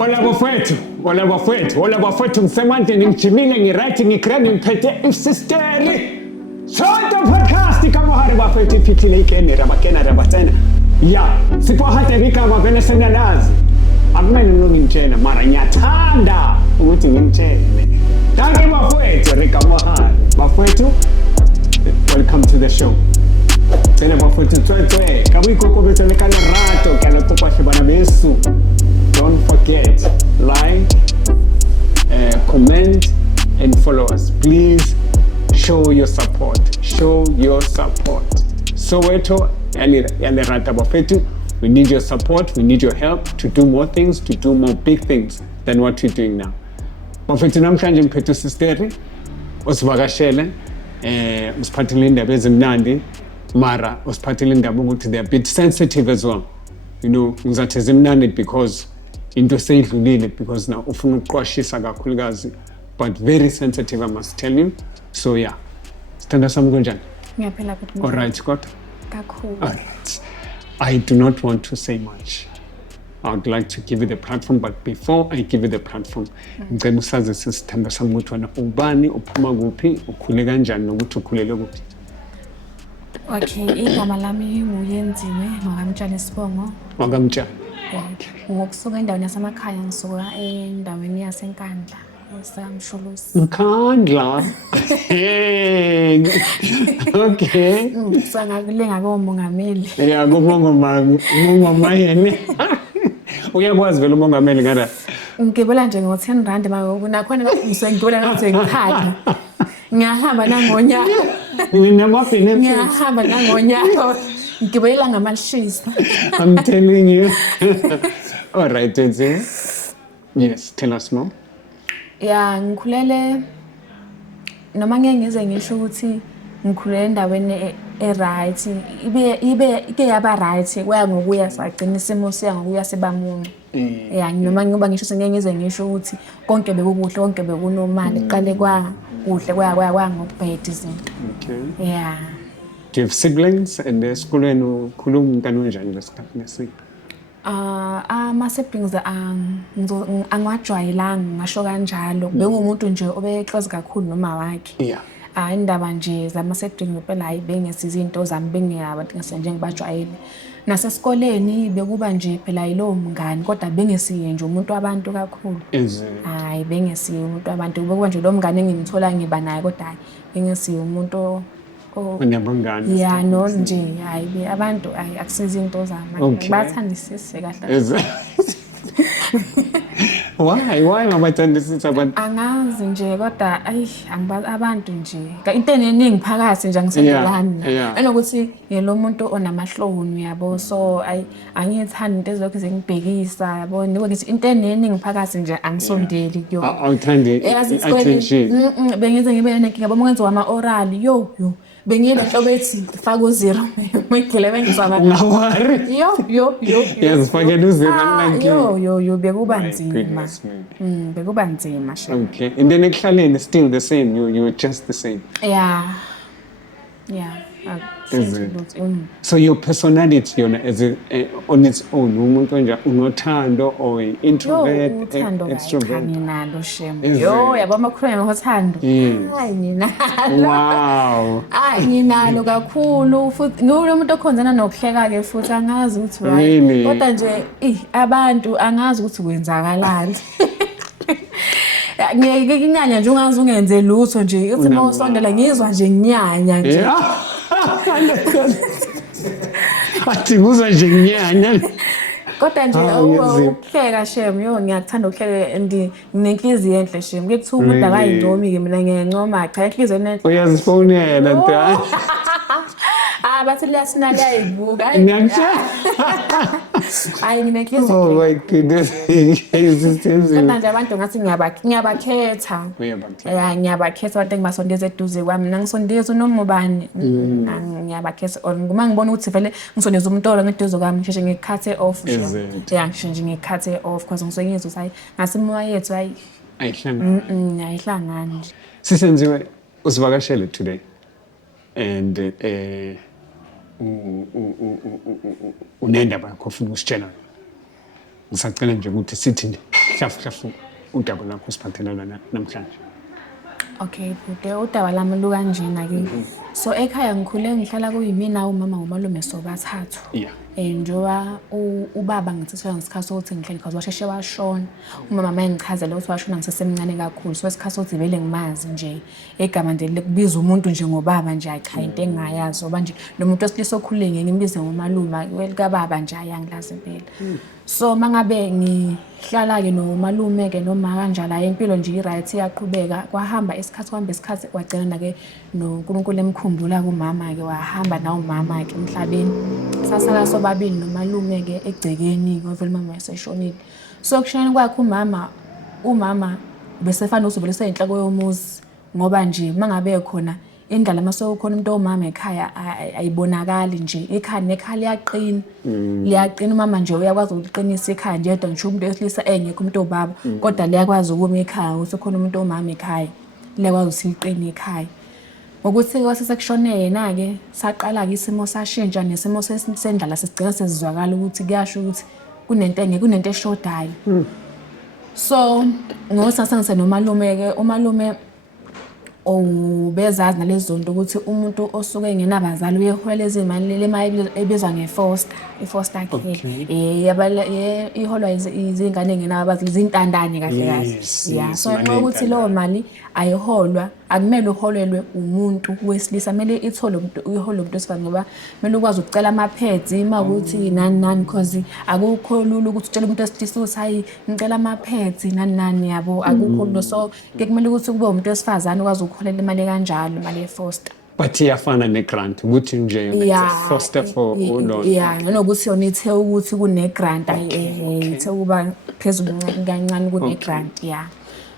Hola bafethu ngisemandleni ngijimile ngiright ngigrand ngiphethe isisteri. Short podcast kamohare bafethu iphithile ikenera bakenera batsena. Ya, sipohate bikama vele senalazi. Akumele ngingitshena mara ngiyathanda ukuthi ngimtshele. Danke bafethu rikamohare. Bafethu, welcome to the show. Tsena bafethu tswetswe kabuyikokobetsele kana rato kana kopahle bana besu. Don't forget, like, comment, and follow us. Please show your support. Show your support. Soweto, Yalerata Bafetu, we need your support. We need your help to do more things, to do more big things than what we're doing now. Bafetu namhlanje ngiphethe sisteri, usivakashele, usiphathele indaba ezimnandi, mara usiphathele indaba ukuthi they're a bit sensitive as well. You know, ngizathi ezimnandi because into seyidlulile because now ufuna ukuqwashisa kakhulukazi but very sensitive I must tell you. So yeah, sithanda sami kunjani? Ngiyaphila kodwa. All right, Scott. Kakhulu. All right. I do not want to say much. I would like to give you the platform, but before I give you the platform, ngicela usazise sithanda sami ukuthi wena ubani, uphuma kuphi, ukhule kanjani nokuthi ukhulele kuphi. Okay, igama lami nguyenziwe ngokamtshana Sibongo. Wakamtshana. Ngokusuka endaweni yasemakhaya ngisuka endaweni yaseNkandla esamshulusi. Nkandla. Okay. Sangakulenga komongameli. Yeah, ngomama yena. Uyakwazi vele umongameli ngara. Ngigibela nje ngo10 rand manje nakhona ngigibela ngathi ngikhadi. Ngiyahamba nangonyaka. Nginamafini. Ngiyahamba nangonyaka. Ngigibela ngamalishisa. I'm telling you. All right, yes, tell us more. Yeah, ngikhulele noma ngeke ngize ngisho ukuthi ngikhulele endaweni right ibe yaba right kwaya ngokuya sagcina isimo siya ngokuya sebamunye. Yeah, noma ngoba ngisho sengeke ngize ngisho ukuthi konke bekukuhle konke bekunormal iqale kwa kuhle kwaya ngokubheda izinto. Okay. Yeah. Do you have siblings and esikolweni ukhuluma kanjani lesikhathi nesiphi? Ama-siblings angwajwayelanga ngasho kanjalo bengumuntu nje obexoza kakhulu noma wakhe. Yeah. Indaba nje zama-siblings phela hayi bengesiza izinto zami bengeyabantu njengebajwayele. Nasesikoleni bekuba nje phela yilo mngani kodwa bengesiye nje umuntu wabantu kakhulu. Hayi bengesiye umuntu wabantu bekuba nje lo mngani engimthola ngiba naye kodwa hayi bengesiye umuntu unabangani. Yeah, no nje hayi abantu akusiza into zami bathandisise kahle. Why ngabathandisisa abantu? Angazi nje kodwa abantu nje into eningi phakathi nje angisendelani enokuthi yelo muntu onamahloni yabo so angithandi into ezilokhu zingibhekisa yabo ngithi into eningi phakathi nje angisondeli kuyo. Awuthandi attention. Bengize ngibe nenkinga bomngenzi wama oral yo bengile hlobo ethi faka u0 ngigile bengizaba ngawari yo yazifakela u0 yo bekuba nzima bekuba nzima she. Okay, and then ekuhlaleni still the same, you were just the same. Yeah. So your personality as on its own umuntu nje unothando or introvert extrovert? Nginalo shem yo yabo amakhuluma ngothando hayi nginalo. Wow. Nginalo kakhulu futhi ngumuntu okhonzana nokuhleka ke futhi angazi ukuthi why kodwa nje abantu angazi ukuthi kwenzakalani. Nginyanya nje ungazi ungenze lutho nje uthi mawusondela ngizwa nje nginyanya nje. Athi ngizwa nje nginyanya. Kodwa nje ukuhleka shem yo ngiyakuthanda ukuhleka and nginenhliziyo enhle shem ngekuthiwa umuntu akayindomi ke mina ngiyancoma cha inhliziyo enhle. Uyazifonela nto. Bathi lasina liyayibuka. Hayi nginenhliziyo. Oh my goodness. Kodwa nje abantu ngathi ngiyabakhetha. Yeah, ngiyabakhetha abantu engimasondeza eduze kwami mina ngisondeza noma ubani. Ngiyabakhetha or uma ngibona ukuthi vele ngisondeza umuntu olo ngeduze kwami ngisho ngikhathe off. Yeah, ngisho nje ngikhathe off because ngisuke ngizwe ukuthi ngasimoya yethu hayi ayihlangani. Ayihlangani nje. Sisenziwe usivakashele today and unendaba yakho ufuna usitshela. Ngisacela nje ukuthi sithi hlafu udaba lakho siphathelana namhlanje. Okay, bude udaba lami lukanjena-ke. So ekhaya ngikhule ngihlala kuyimina, umama, umalume sobathathu. Yeah. Njengoba ubaba ngithathelwa ngesikhathi sokuthi ngihleli because washeshe washona. Umama mayengichazela ukuthi washona ngisesemncane kakhulu. So isikhathi sokuthi vele ngimazi nje egama nje lekubiza umuntu nje ngobaba nje cha into engingayazi ngoba nje nomuntu wesilisa okhulile ngeke ngimbize ngomalume welikababa nje ayangilazi impela. So mangabe ngihlala-ke nomalume-ke noma kanjalo impilo nje i-right iyaqhubeka. Kwahamba isikhathi wagcina-ke noNkulunkulu emkhumbula kumama-ke wahamba nawo umama-ke emhlabeni. Sasala sobabili nomalume-ke egcekeni ngoba vele umama wayeseshonile. So kushayeni kwakhe umama besefana ukuthi vele seyinhloko yomuzi ngoba nje mangabe khona indlela mase ukhona umuntu omama ekhaya ayibonakali nje ekhaya nekhaya liyaqina umama nje uyakwazi ukuqinisa ekhaya nje yedwa ngisho umuntu wesilisa engekho umuntu obaba kodwa liyakwazi ukuma ekhaya ukuthi khona umuntu omama ekhaya liyakwazi ukuthi liqine ekhaya. Ngokuthi kwasekushone yena-ke saqala-ke isimo sashintsha nesimo sendlala sesigcina sesizwakala ukuthi kuyasho ukuthi kunento eshodayo. So ngosasangise nomalume-ke umalume ubezazi nalezi zonto ukuthi umuntu osuke engenabazali uyehola izimali le mali ebizwa nge-foster care. Iholwa izingane engenabazali izintandane kahle kahle. Yeah. So ukuthi leyo mali ayiholwa akumele uholelwe umuntu wesilisa, kumele ithole umuntu wesifazane ngoba kumele ukwazi ukucela ama-pads mawukuthi nani because akukho lula ukuthi utshele umuntu wesilisa ukuthi hayi ngicela ama-pads nani yabo akukho lula. So kumele ukuthi kube umuntu wesifazane ukwazi ukuholela imali kanjalo imali ye-foster. But iyafana ne-grant ukuthi nje foster for ulo. Yeah, nanokuthi yona ithe ukuthi kune-grant ithe ukuba phezulu kancane kune-grant. Yeah.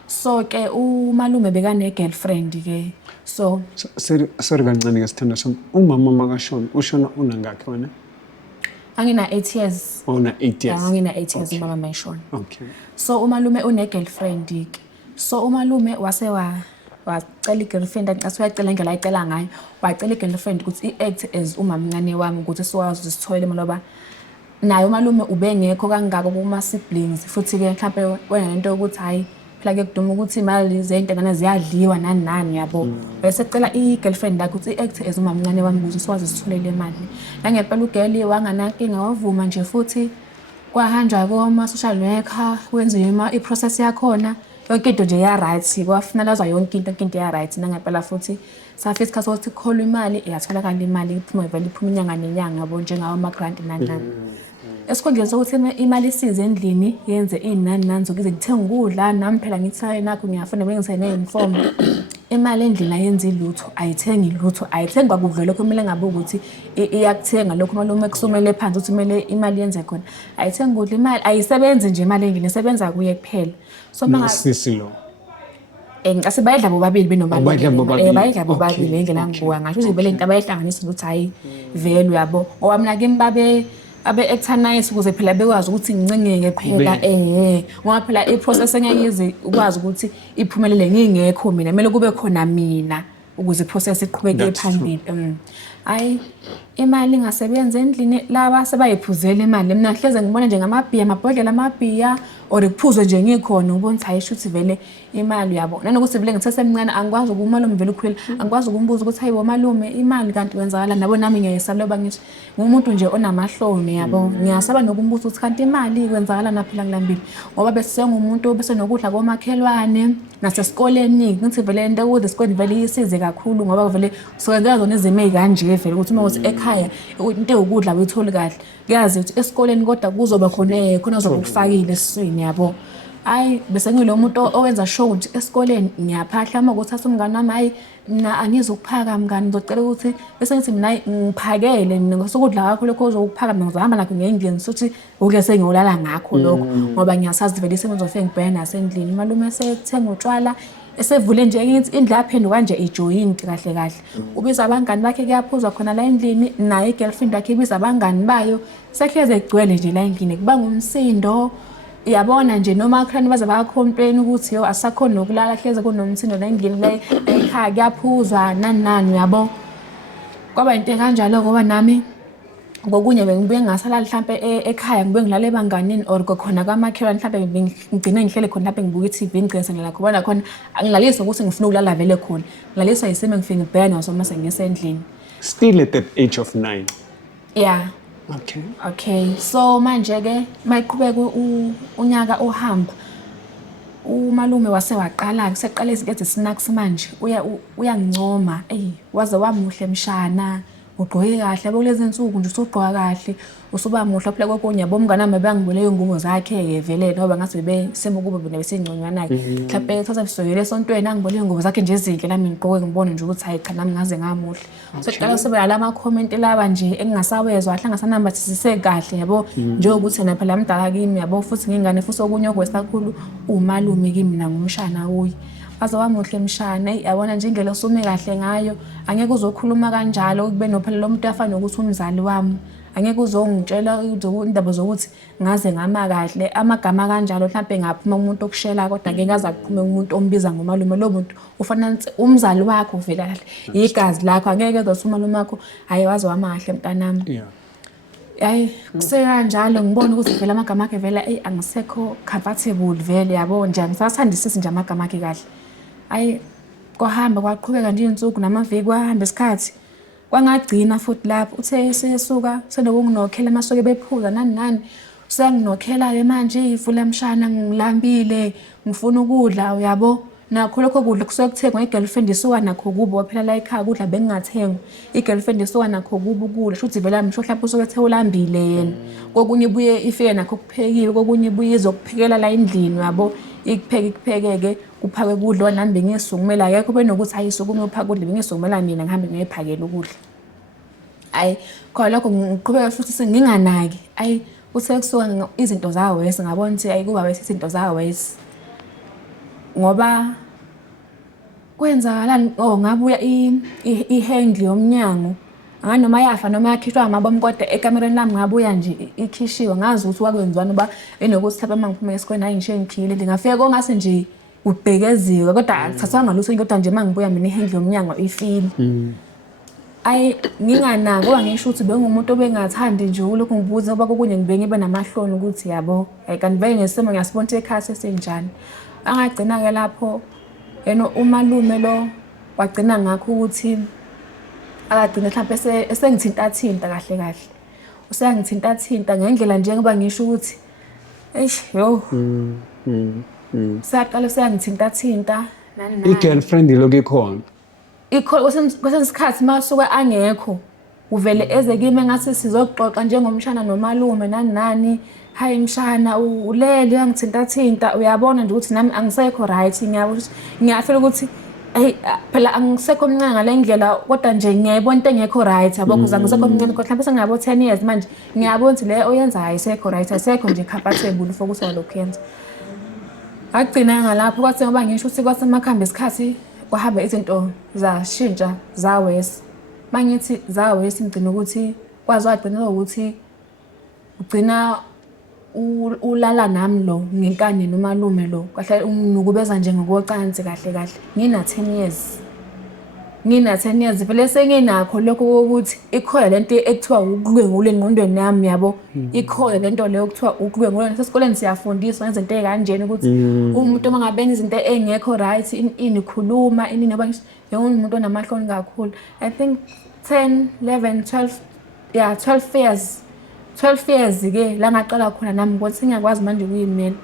So ke umalume bekane-girlfriend ke. So sorry kancane ke sithanda sami. Umama makashona ushona unangakhi wena? Angina 8 years. Una 8 years. Angina 8 years umama mayishona. Okay. So umalume une-girlfriend ke. So umalume wacela i-girlfriend angicela uyacela indlela ayicela ngayo. Wacela i-girlfriend ukuthi i-act as umamncane wami ukuthi sikwazi sithoele imali ngoba naye umalume ubengekho kangako kuma-siblings futhi-ke mhlawumbe wena lento yokuthi hayi phela-ke kuduma ukuthi imali zey'ntangana ziyadliwa nani yabo. Bese cela i-girlfriend yakhe ukuthi i-act as umamncane wami ukuze sikwazi sitholele imali. Nangempela ugeli wanganankinga wavuma nje futhi kwahanjwa koma-social worker kwenziwa i-process yakhona. Yonke into nje ya-right kwafunakazwa yonke into ya-right. Nangempela futhi safika isikhathi sokuthi kukholwa imali yatholakala imali iphuma vele iphuma inyanga nenyanga yabo njengawo ama-grant nani. Esikhundleni sokuthi imali isize endlini yenze inani zokuthi ngithenga ukudla nami phela ngithi hayi nakho ngiyafuna bengise ne-uniform. Imali endlini ayenzi lutho ayithengi lutho ayithengi kwakudla lokho kumele ngabe ukuthi iyakuthenga lokho malume kusumele phansi ukuthi kumele imali yenze khona ayithengi ukudla imali ayisebenzi nje imali endlini isebenza kuye kuphela. So Sisi lo. Ngicase bayidla bobabili benomalume. Bayidla bobabili Okay. ngendlela ngibuka ngasho ukuthi vele into abayihlanganisa ukuthi hayi vele uyabo ngoba mina kimi abe-actanize ukuze phela bekwazi ukuthi ngincengeke phela ngoba phela i-process engayizi ukwazi ukuthi iphumelele ngingekho mina kumele kube khona mina ukuze i-process iqhubeke phambili. Hayi imali ingasebenza endlini laba sebayiphuzela imali mina hleze ngibona nje ngamabhiya amabhodlela amabhiya or kuphuzwe nje ngikhona ubona ukuthi hayi shuthi vele imali yabo nanokuthi vele ngisesemncane angikwazi ukumalume vele ukhwela angikwazi ukumbuza ukuthi hayi bomalume imali kanti kwenzakala nabo nami ngiyesaba loba ngithi ngumuntu nje onamahloni yabo ngiyasaba nokumbuza ukuthi kanti imali kwenzakala naphila ngilambili ngoba bese ngumuntu bese nokudla komakhelwane nasesikoleni ngithi vele into ukuthi esikoleni vele isize kakhulu ngoba vele sokwenzeka zona izimo ezikanje vele ukuthi uma uthi ekhaya into ukudla uyitholi kahle kuyazi ukuthi esikoleni kodwa kuzoba khona ozokufakile esiswini yabo. Hayi bese ngilo muntu owenza show ukuthi esikoleni ngiyaphahla uma ukuthi umngane wami hayi mina angizokuphaka mngane ngizocela ukuthi bese ngithi mina ngiphakele ngosukudla kakho lokho ozokuphaka mina ngizohamba nakho ngendlini sokuthi ukule sengiyolala ngakho lokho ngoba ngiyasazi vele isebenzo ofengibheka nasendlini malume sethenga utshwala esevule nje ngithi indlu yaphenduka nje ijoint kahle ubiza abangani bakhe kuyaphuzwa khona la endlini naye igirlfriend yakhe ibiza abangani bayo sekheze egcwele nje la endlini kubanga umsindo yabona nje noma khani baze baya-complain ukuthi yo asakhona nokulala hleze kunomsindo la endlini la ekhaya kuyaphuzwa nani uyabo kwaba into kanjalo ngoba nami Ngokunye bengibuye ngasalala mhlampe ekhaya ngibuye ngilale ebanganini or khona kamakhelwane mhlampe ngigcine ngihlele khona mhlampe ngibuka i-TV ngigcine sengilala khona khona angilaliswa ukuthi ngifuna ukulala vele khona ngilaliswa yisimo ngifike ngibheke naso mase ngisendlini. Still at the age of 9. Yeah. Okay, so manje ke mayiqhubeka unyaka ohamba umalume waqala kuseqala izinto ezisinaks manje uyangincoma waze wamuhle mshana ugqoke kahle yabo kulezi insuku nje usugqoka kahle usuba muhle phela kokunye yabo umngane wami bangibole ingubo zakhe ke vele ngoba ngase besemukuba besengconywana mhlawumbe uthatha bisokele esontweni angibole ingubo zakhe nje ezinhle nami ngigqoke ngibone nje ukuthi hayi cha nami ngaze ngamuhle soqala usebela lama comment laba nje engingasawezwa ahlangasanambathisise kahle yabo njengokuthi yena phela mdala kimi yabo futhi ngingane futhi okunye okwesikakhulu umalume kimi mina ngumshana uyi waze wamuhle mshana yabona nje indlela osume kahle ngayo angeke uzokhuluma kanjalo kube nophela lo muntu afana ukuthi umzali wami angeke uzongitshela indaba zokuthi ngaze ngama kahle amagama kanjalo mhlawumbe ngaphuma umuntu okushela kodwa ngeke aze kuphume umuntu ombiza ngomalume lo muntu ufana umzali wakho vela kahle igazi lakho angeke ezothi umalume wakho hayi waze wamahle mntanami hayi kusekanjalo ngibona ukuthi vela amagama akhe vela angisekho comfortable vele yabo nje ngisathandisisi nje amagama akhe kahle hayi kwahamba kwaqhubeka nje insuku namaviki kwahamba isikhathi kwangagcina futhi lapho uthe sesuka senokunginokela amasuke bephuza nani usenginokhela ke manje ivula mshana ngilambile ngifuna ukudla uyabo nakho lokho kudla kusuke kuthengwa igirlfriend isuka nakho kubo phela la ekhaya kudla bengingathengwa igirlfriend isuka nakho kubo ukudla futhi vela msho mhlawumbe usuke ethe ulambile yena kokunye ibuye ifike nakho kuphekiwe kokunye ibuye izokuphekela la endlini yabo ikuphekeke kuphakwe kudla nami bengisukumela akekho benokuthi ayisukume uphaka kudla bengisukumela mina ngihambe ngiyephakela ukudla ayi khona lokho ngiqhubeka futhi senginganaki ayi uthe kusuka izinto zawesi ngabona ukuthi ayi kuba bese izinto zawesi ngoba kwenzakalani ngabuya i-handle yomnyango anganoma yafa noma yakhishwa amabomu kodwa ekamereni lami ngabuya nje ikhishiwe ngazi ukuthi wakwenziwani uba enokuthi thapha mangiphuma esikoleni hayi ngisho ngiphile ngafika kongase nje ubhekeziwe kodwa akuthathwanga lutho kodwa nje mangibuya mina i-handle yomnyango ifile ayi nginganaki ngoba ngisho ukuthi bengumuntu obengathandi nje ulokhu ngibuza ngoba kokunye ngibe ngibe namahloni ukuthi yabo kanti vele ngesimo ngiyasibona ukuthi ekhaya sesenjani angagcina ke lapho yena umalume lo wagcina ngakho ukuthi akagcina mhlawumbe esengithinta kahle usengithinta ngendlela njengoba ngisho ukuthi saqala usengithinta nani i-girlfriend lokho ikhona kwesesikhathi masuka angekho uvele eze kimi engathi sizoxoxa njengomshana nomalume nani hayi mshana ulele uyangithinta uyabona nje ukuthi nami angisekho right ngiyafela ukuthi phela angisekho omncane ngale ndlela kodwa nje ngiyayibona into engekho right yabo kuze angisekho omncane kodwa mhlawumbe sengiyabo 10 years manje ngiyabona ukuthi le oyenza ayisekho right ayisekho nje comfortable for ukuthi walokho yenza agcina ngalapho kwathi ngoba ngisho ukuthi kwasemakhamba isikhathi kwahamba izinto zashintsha zawesi mangithi zawesi ngicina ukuthi kwazi wagcina ukuthi ugcina ulala nami lo ngenkani nomalume lo kahle nokubeza nje ngokocansi kahle ngina 10 years vele senginakho lokho ukuthi ikhona lento ekuthiwa ukulwengu lengqondweni yami yabo ikhona lento leyo ekuthiwa ukulwengu nasesikoleni siyafundiswa ngezinto ezikanjeni ukuthi umuntu mangabe izinto engekho right inikhuluma ngoba umuntu onamahloni kakhulu I think 10 11 12 years ke la ngaqala khona nami ngoba sengiyakwazi manje ukuyimela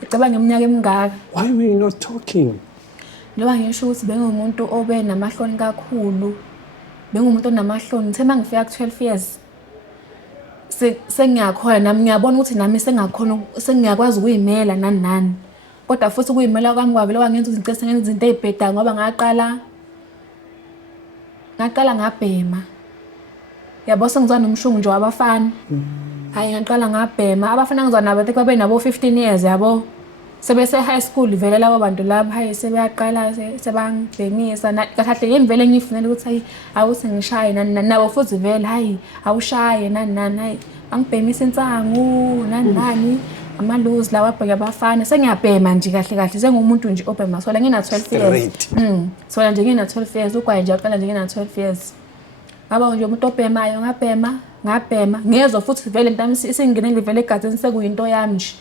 ngicabanga iminyaka emingaka. Why were you not talking? Ngoba ngisho ukuthi bengumuntu obe namahloni kakhulu bengumuntu onamahloni ngithe mangifika ku12 years sengiyakhona nami ngiyabona ukuthi nami sengakhona sengiyakwazi ukuyimela nani kodwa futhi ukuyimela kwami kwavele wangenza izinto sengenza izinto ezibhedayo ngoba ngaqala ngabhema yabo sengizwa nomshungu nje wabafana hayi ngaqala ngabhema abafana ngizwa nabo babe nabo 15 years yabo sebese high school vele labo bantu labo hayi sebeyaqala sebangibhemisa kahle yini vele ngifunela ukuthi hayi awuthi ngishaye nabo futhi vele hayi awushaye nani hayi angibhemisa insangu nani amaluzi lawa abheke abafana sengiyabhema nje kahle sengumuntu nje obhema sola ngina 12 years sola nje ngina 12 years ukwaye nje aqala nje ngina 12 years ngaba nje umuntu obhemayo ngabhema ngabhema ngezwa futhi vele intami isingene vele egazini sekuyinto yami nje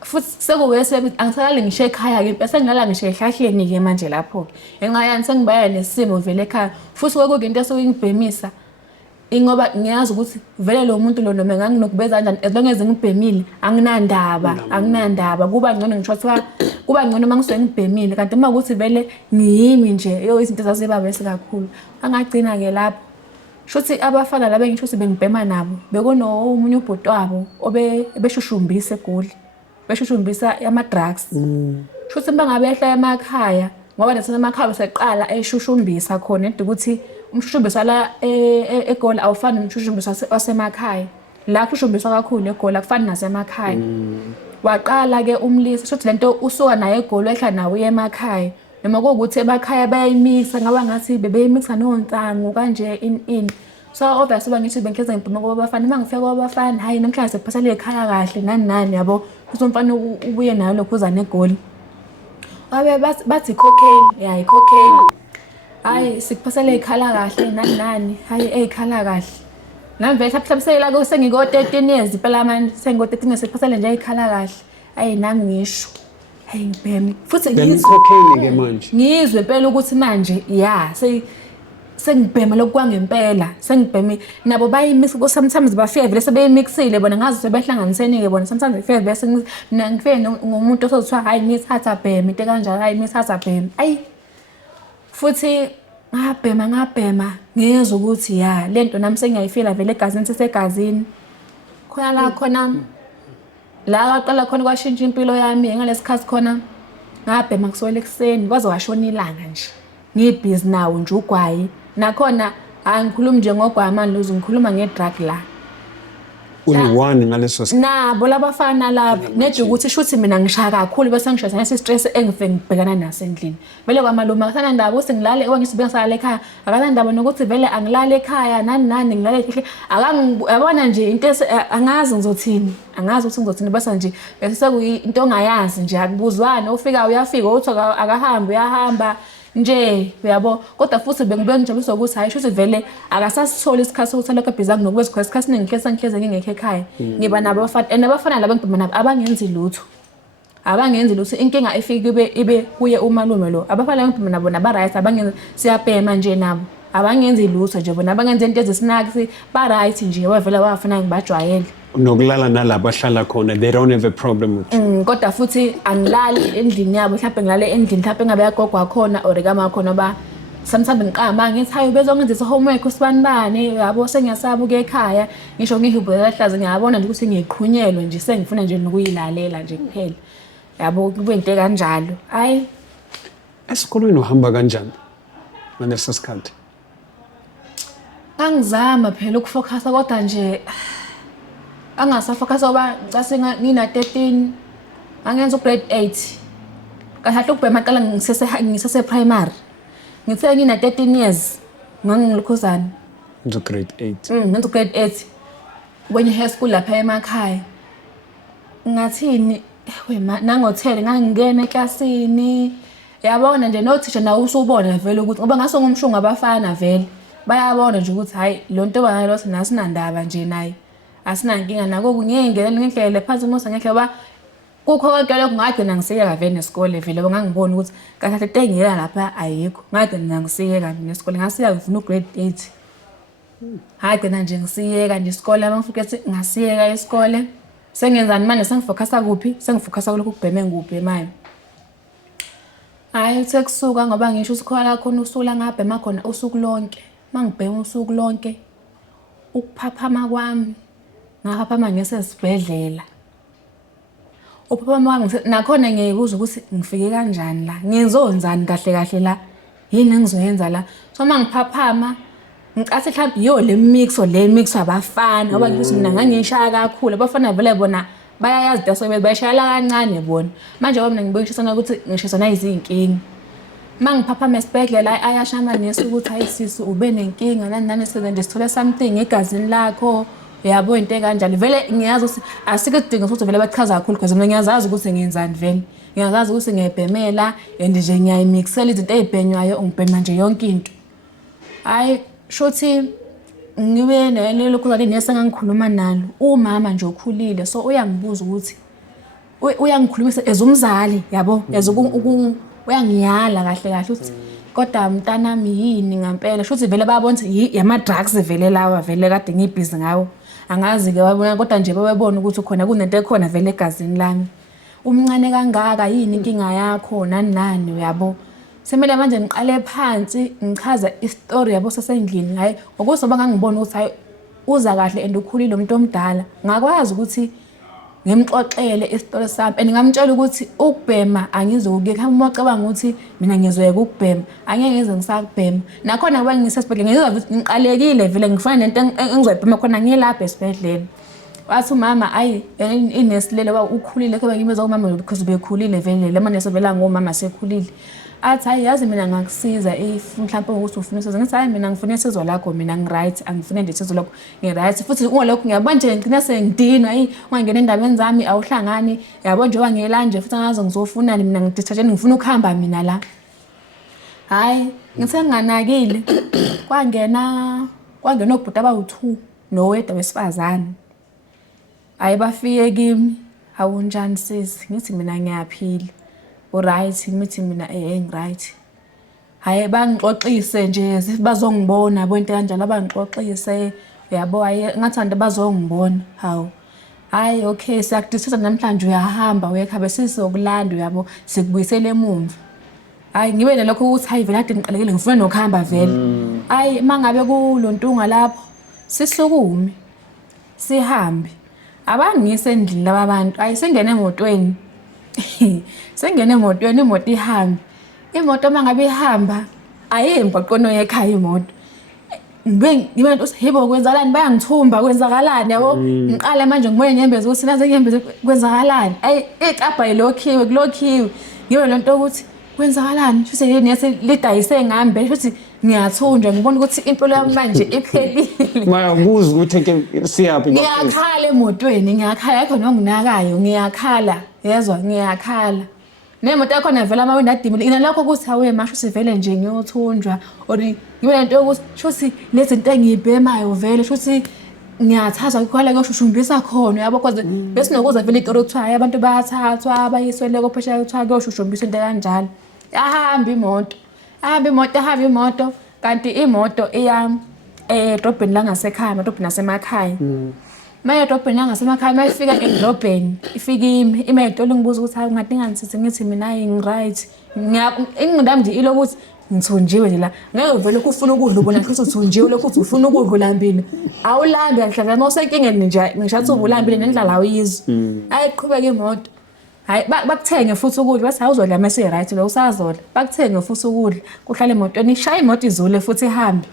futhi sekuwese angisalali ngisho ekhaya ke bese ngilala ngisho ehlahleni ke manje lapho ke enqa yani sengibaya nesimo vele ekhaya futhi kwekuyinto esokungibhemisa ingoba ngiyazi ukuthi vele lo muntu lo noma nganginokubeza kanjani as long as ngibhemile anginandaba kuba ngcono ngisho kuthiwa kuba ngcono mangisuke ngibhemile kanti uma ukuthi vele ngiyimi nje izinto zaziba bese kakhulu angagcina ke lapho shothi abafana laba ngisho ukuthi bengibhema nabo bekunomunye ubhuti wabo obeshushumbisa eGoli beshushumbisa ama drugs shothi bangabe ehla emakhaya ngoba nathi emakhaya beseqala eshushumbisa khona into ukuthi umshushumbisa la eGoli awufani nomshushumbisa wasemakhaya la kushushumbiswa kakhulu eGoli akufani nasemakhaya waqala ke umlisa shothi lento usuka naye eGoli ehla nawe emakhaya noma ukuthi emakhaya bayayimisa ngaba ngathi bebeyimisa nonsangu kanje in so obviously bangithi bengihleza ngibhema ngoba abafana mangifika kwabafana hayi namhlanje sekuphasela ekhaya kahle nani yabo kuthi umfana ubuye nayo lokho uzana eGoli abe bathi cocaine ya cocaine hayi sikuphasela ekhala kahle nani hayi ekhala kahle nami vele mhlawumbe la sengiko 13 years phela manje sengiko 13 years sikuphasela nje ekhala kahle hayi nami ngisho hayi ngibheme futhi cocaine ke manje ngizwe phela ukuthi manje ya sengibhema lokwangempela sengibheme nabo bayimix ko sometimes bafika vele sebeyimixile bona ngazi sebehlanganisene ke bona sometimes bafika bese ngifike ngomuntu osothiwa hayi ngithatha bhema into kanjalo hayi ngithatha bhema ayi futhi ngabhema ngiyezwa ukuthi ya lento nami sengiyayifila vele egazini sesegazini khona la aqala khona kwashintsha impilo yami ngalesikhathi khona ngabhema kuswele ekseni kwaze washona ilanga nje ngibhizi nawo nje ugwayi nakhona angikhulumi nje ngogwayi manje ngikhuluma ngedrug la uyi-1 ngaleso nabo labafana lapho nethi ukuthi shuthi mina ngishaya kakhulu bese ngishaya nesi stress engifike ngibhekana naso endlini vele kwamaluma akusanandaba ukuthi ngilale okwangisibe ngisalala ekhaya akanandaba nokuthi vele angilale ekhaya nani ngilale ekhaya akangibona nje into angazi ngizothini bese nje bese sekuyinto ongayazi nje akubuzwana ufika uyafika uthi akahamba uyahamba nje uyabo kodwa futhi bengijabulisa ukuthi hayi shuthi vele akasasithola isikhathi sokuthi lokho ebhiza ngokwezikho isikhathi ngihleza ngingekho ekhaya ngiba nabo abafana laba ngibhema nabo abangenzi lutho inkinga efike ibe kuye umalume lo abafana ngibhema nabo naba right abangenzi siyabhema nje nabo abangenzi lutho nje bona abangenzi into ezisinaki ba right nje wavela wafuna ngibajwayele nokulala nalabo ahlala khona they don't have a problem with you kodwa futhi angilali endlini yabo mhlawumbe ngilale endlini mhlawumbe ngabe yagogwa khona or kama khona ba sometimes ngiqamba ngithi hayi bezongenzisa homework usibanibani yabo sengiyasaba uke ekhaya ngisho ngihubhela hlaza ngiyabona nje ukuthi ngiqhunyelwe nje sengifuna nje nokuyilalela nje kuphela yabo kube into kanjalo hayi esikolweni uhamba kanjani ngaleso sikhathi angizama phela ukufocusa kodwa nje angasafocusa ngoba ngina 13 angenza grade 8 kahle ukubhema qala ngisese primary ngithe ngina 13 years ngangilukhuzana into grade 8 ngenza grade 8 kwenye high school lapha emakhaya ngathini nangothele ngangingena eklasini yabona nje nothisha nawe usubona vele ukuthi ngoba ngaso ngumshungu abafana vele bayabona nje ukuthi hayi lo nto bangalo nasinandaba nje naye asinankinga nako ngiyengena ngendlela phansi musa ngekhe ba kukho konke lokho ngagcina ngisiyeka vele nesikole vele ngangibona ukuthi kahle tengiyela lapha ayikho ngagcina ngisiyeka nesikole ngasiyeka ngifuna grade 8 ngagcina nje ngisiyeka nje isikole mangifike ethi ngasiyeka isikole sengenzani manje sengifocusa kuphi sengifocusa kuloko kubheme ngubhemayo hayi sekusuka ngoba ngisho usikhola khona usula ngabhema khona usuku lonke mangibhema usuku lonke ukuphaphama kwami ngaphaphama ngesesibhedlela uphaphama wami nakhona ngiyibuza ukuthi ngifike kanjani la ngizonzani kahle la yini engizoyenza la so mangiphaphama ngicathi mhlawumbe le mix abafana ngoba ngithi mina ngangishaya kakhulu abafana vele bona bayayazi into bayishayela kancane bona manje ngoba mina ngibongisana ukuthi ngishisana izinkingi mangiphaphama esibhedlela ayashama nesi ukuthi ayisisi ube nenkinga nani nje sithola something egazini lakho yabo into kanjalo vele ngiyazi ukuthi asike sidinga ukuthi vele bachaza kakhulu because mina ngiyazazi ukuthi ngiyenzani vele ngiyazazi ukuthi ngiyabhemela and nje ngiyayimixela izinto ezibhenywayo ngibhema nje yonke into hayi shothi ngibe nalelo khuzane nesengangikhuluma nalo umama nje okhulile so uyangibuza ukuthi uyangikhulumisa ezumzali yabo uyangiyala kahle kahle uthi kodwa mntanami yini ngempela shothi vele bayabona ukuthi yama drugs vele lawa vele kade ngibhizi ngawo angazi ke wabona kodwa nje babebona ukuthi khona kunento ekhona vele egazini lami umncane kangaka yini inkinga yakho nani uyabo semele manje ngiqale phansi ngichaza istory yabo sasendlini hayi ngokusoba ngangibona ukuthi hayi uza kahle and ukhulile umuntu omdala ngakwazi ukuthi ngimxoxele istory sami and ngamtshela ukuthi ukubhema angizokuyeka uma ucabanga ukuthi mina ngizoyeka ukubhema angeke ngize ngisakubhema nakhona ngoba ngisesibhedlela ngizizwa ngiqalekile vele ngifuna nento engizoyibhema khona ngilapha esibhedlela wathi umama ayi inesilelo ukhulile kuba ngimeza umama because ubekhulile vele lema nesevela ngomama sekhulile athi hayi yazi mina ngakusiza if mhlawumbe ukuthi ufuna usizo ngithi hayi mina ngifuna isizo lakho mina ngiright angifuna nje isizo lakho ngiright futhi ungalokho ngiyabona nje ngina sengidinwa ungangena endabeni zami awuhlangani yabo nje wangela nje futhi ngazo ngizofunani mina ngidithathe ngifuna ukuhamba mina la hayi ngithe nganakile kwangena obhuti abawu2 nowedwa wesifazane hayi bafike kimi awunjani sisi ngithi mina ngiyaphila right ngithi mina ngiright hayi bangixoxise nje bazongibona yabo into kanjalo abangixoxise yabo hayi ngathanda bazongibona hawo hayi okay siyakudiscussa namhlanje uyahamba uyekhaba sizokulanda yabo sikubuyisele emumva hayi ngibe nalokho ukuthi hayi vele ade ngiqalekile ngifuna nokuhamba vele hayi mangabe kulontunga lapho sisukume sihambe abangise endlini laba bantu ayisengene emotweni sengene emotweni imoto ihambe imoto mangabe ihamba ayemgwaqweni ekhaya imoto ngibe nto hebo kwenzakalani bayangithumba kwenzakalani yabo ngiqala manje ngibone inyembezi ukuthi naze inyembezi kwenzakalani ayi ecapha yilokhiwe kulokhiwe ngibe lento ukuthi kwenzakalani futhi yini yase lidayise ngambe futhi ngiyathunjwa ngibona ukuthi impilo yami manje iphelile mayabuza ukuthi ke siyaphi ngiyakhala emotweni ngiyakhala yakho nonginakayo ngiyakhala yezwa ngiyakhala nemoto yakho navela amawindi adimile ina lokho ukuthi hawe masho sivele nje ngiyothunjwa or ngibe lento ukuthi shothi lezinto engiyibhemayo vele shothi ngiyathathwa ukukhala ngoshushumbisa khona yabo cause bese nokuza vele itori kuthiwa abantu bayathathwa abayiswele kophesha kuthiwa kuyoshushumbisa into kanjalo ahamba imoto kanti imoto iya edrobheni langasekhaya edrobheni nasemakhaya manje edrobheni langasemakhaya mayifika edrobheni ifika imayitolo ngibuza ukuthi hayi ngadinga ngithi ngithi mina ngiright ingqondo nje ilokuthi ngithunjiwe nje la ngeke vele ukufuna ukudla ubona ukuthi uthunjiwe lokho uthi ufuna ukudla ulambile awulambi anhlala nosenkingeni nje ngishathi ubulambile nendlala awuyizwa ayiqhubeka imoto hayi bakuthenge futhi ukudla bese awuzodla mase right lo usazodla bakuthenge futhi ukudla kuhlala emotweni ishaya imoto izule futhi ihambe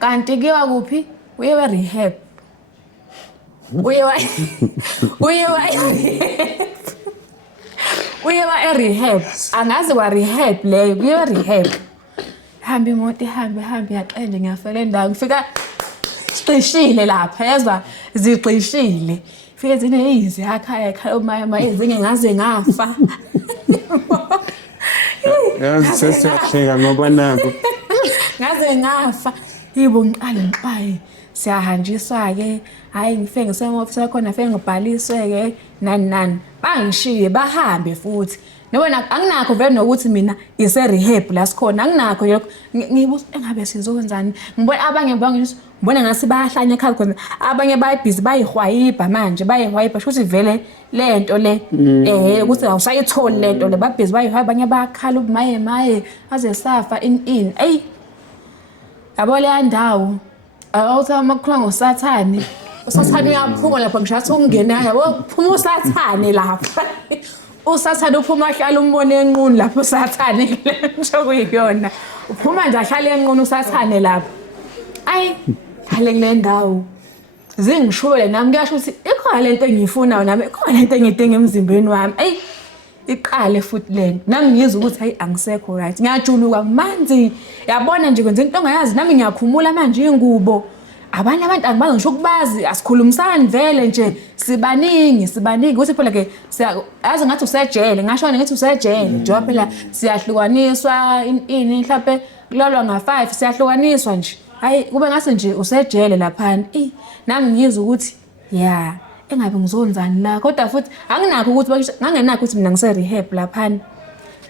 kanti kuyiwa kuphi uyewe rehab uyewa rehab angazi wa rehab leyo uyewa rehab hamba imoto ihambe yaqala nje ngiyafela endawo ngifika siqishile lapha yezwa ziqishile fike zine izi ekhaya umama ezinye ngaze ngafa yazi sesiyahleka ngoba nako ngaze ngafa yibo ngiqale siyahanjiswa ke hayi ngifike ngisemofisa khona ngifike ngibhaliswe ke nani bangishiye bahambe futhi nobona anginakho vele nokuthi mina ise rehab la sikhona anginakho lokho ngibuza engabe sizokwenzani ngibona abanye ngibona ngase bayahlanya ekhaya khona abanye bayibhizi bayihwayiba manje bayihwayiba futhi vele lento le ukuthi awusayitholi lento le babhizi bayihwayiba abanye bayakhala ubumaye aze safa in yabo le ndawo awuthi amakhulu ngosathane usathane uyaphuma lapha ngishathi ungena yabo phuma usathane lapha usathane uphuma ahlala umbone enqunu lapho usathane ngisho kuyiyona uphuma nje ahlala enqunu usathane lapha ayi hale kule ndawo zingishule nami ngiyasho ukuthi ikhona lento engiyifunayo nami ikhona lento engidinga emzimbeni wami ayi iqale futhi lento nami ngizwe ukuthi hayi angisekho right ngiyajuluka manzi yabona nje kwenza into ongayazi nami ngiyakhumula manje ingubo abanye abantu angibazi ngisho ukubazi asikhulumisani vele nje sibaningi ukuthi phela ke siyazi ngathi usejele ngasho ngathi usejele njengoba phela siyahlukaniswa ini mhlawumbe kulolwa nga5 siyahlukaniswa nje hayi kube ngase nje usejele lapha nami ngizwe ukuthi ya engabe ngizonzani la kodwa futhi anginakho ukuthi ngangenakho ukuthi mina ngise rehab lapha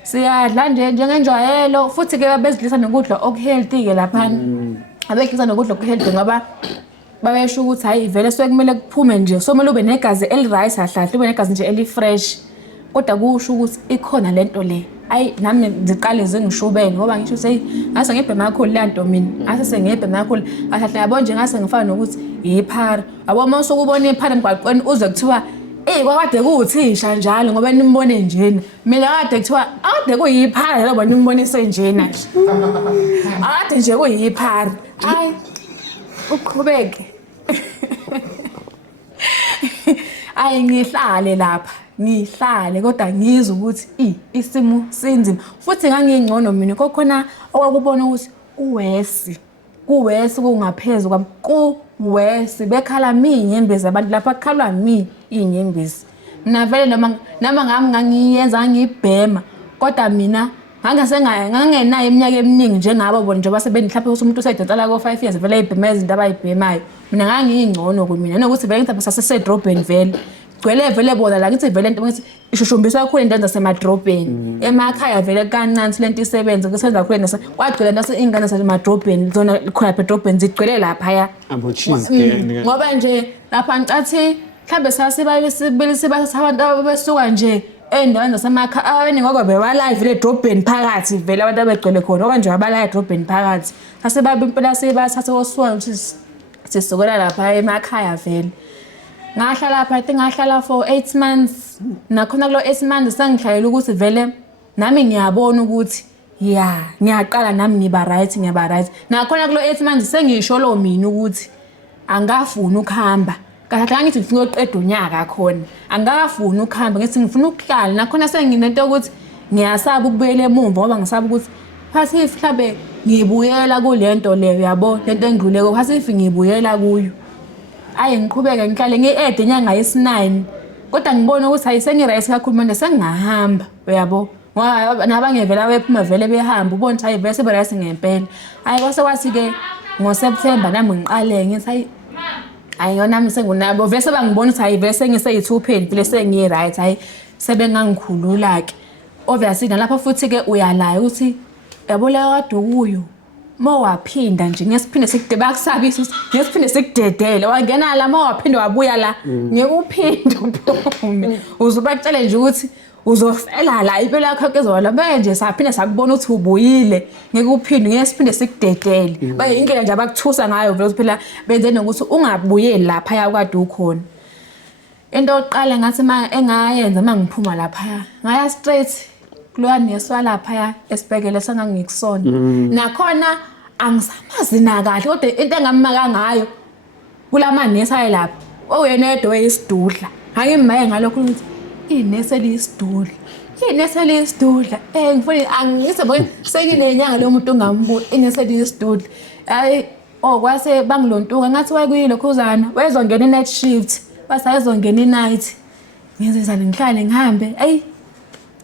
siyadla nje njengenjwayelo futhi ke bezidlisa nokudla okuhealthy ke lapha abedlisa nokudla okuhealthy ngoba babesho ukuthi hayi vele sekumele kuphume nje somele ube negazi eliright ahlahle ube negazi nje elifresh kodwa kusho ukuthi ikhona lento le ayi nami ngiqale zingishubele ngoba ngisho ngase ngebhema kakhulu lento mina ngase sengebhema kakhulu ahlahle yabo nje ngase ngifana nokuthi iphara abo mase ukubona iphara emgwaqweni uze kuthiwa kwakade kuwuthisha njalo ngoba nimbone njena mina kade kuthiwa ade kuyiphara ngoba nimbonise njena ade nje kuyiphara hayi uqhubeke ayi ngihlale lapha ngihlale kodwa ngizwe ukuthi isimo sinzima futhi ngangingcono mina kokhona okwakubona ukuthi kuwesi kungaphezulu kwami kuwesi bekhala minyembezi abantu lapha kukhalwa inyembezi mina vele noma ngami ngangiyenza ngibhema kodwa mina ngangenayo iminyaka eminingi njengabo bona njengoba sebendihlaphe ukuthi umuntu usedonsala ko5 years vele ayibhema izinto abayibhemayo mina ngangiyingcono kumina nokuthi vele ngithi sasesedrobheni vele gcwele vele bona la ngithi vele into ngithi ishushumbiswa kakhulu into zasemadrobheni emakhaya vele kancane lento isebenza kusenza kakhulu nase kwagcwele nase ingane zasemadrobheni zona khona edrobheni zigcwele lapha ya abo cheese ngoba nje lapha ngicathi mhlambe abantu abesuka nje endaweni zasemakhaya abaningi ngoba bebala vele edrobheni phakathi vele abantu abegcwele khona okanje abala edrobheni phakathi sase babe impela sebathatha oswala ukuthi sisukela lapha emakhaya vele ngahlala lapha ngahlala for 8 months nakhona kulo 8 months sengihlayela ukuthi vele nami ngiyabona ukuthi ngiyaqala nami ngiba right nakhona kulo 8 months sengisho lo mina ukuthi angafuni ukuhamba kahle ngithi ngifuna uqeda unyaka khona angafuni ukuhamba ngithi ngifuna ukuhlala nakhona senginento ukuthi ngiyasaba ukubuyela emuva ngoba ngisaba ukuthi phasi mhlambe ngibuyela kulento leyo yabo lento engidluleko phasi ngibuyela kuyo ayi ngiqhubeke ngihlale ngi-add inyanga yesi9 kodwa ngibona ukuthi ayisengiright kakhulu manje sengingahamba uyabo ngoba nabangevela bephuma vele behamba ubona ukuthi hayi vele seberight ngempela hayi kwase kwathi ke ngoSeptember nami ngiqale ngithi hayi yona nami sengunabo vele sebangibona ukuthi hayi vele sengiseyi2 pheli vele sengi-right hayi sebengangikhulula ke obviously nalapho futhi ke uyalayo ukuthi yabo la kade kuyo mawaphinda nje ngesiphinde sikudeba kusabisa ngesiphinde sikudedele wangena la mawaphinda wabuya la ngekuphinde uphume uzobakutshela nje ukuthi uzofela la impela yakho kezwala manje saphinde sakubona ukuthi ubuyile ngekuphinde ngesiphinde sikudedele baye indlela nje abakuthusa ngayo vele phela benze nokuthi ungabuyeli lapha yakade ukhona into oqala ngathi engayenza mangiphuma lapha ngaya straight kuloya neswa lapha esibhekele sengangikusona nakhona angisamazi na kahle kodwa into engamaka ngayo kulamanesi ayelapha oyena edwe isidudla angimaye ngalokho ukuthi inesi elisidudla ngifuna angise bonke sekinenyanga lo muntu ungambuza inesi elisidudla hayi kwase bangilontuka ngathi wayekuyilo khuzana wayezongena i-night shift basayezongena i-night ngizizana ngihlale ngihambe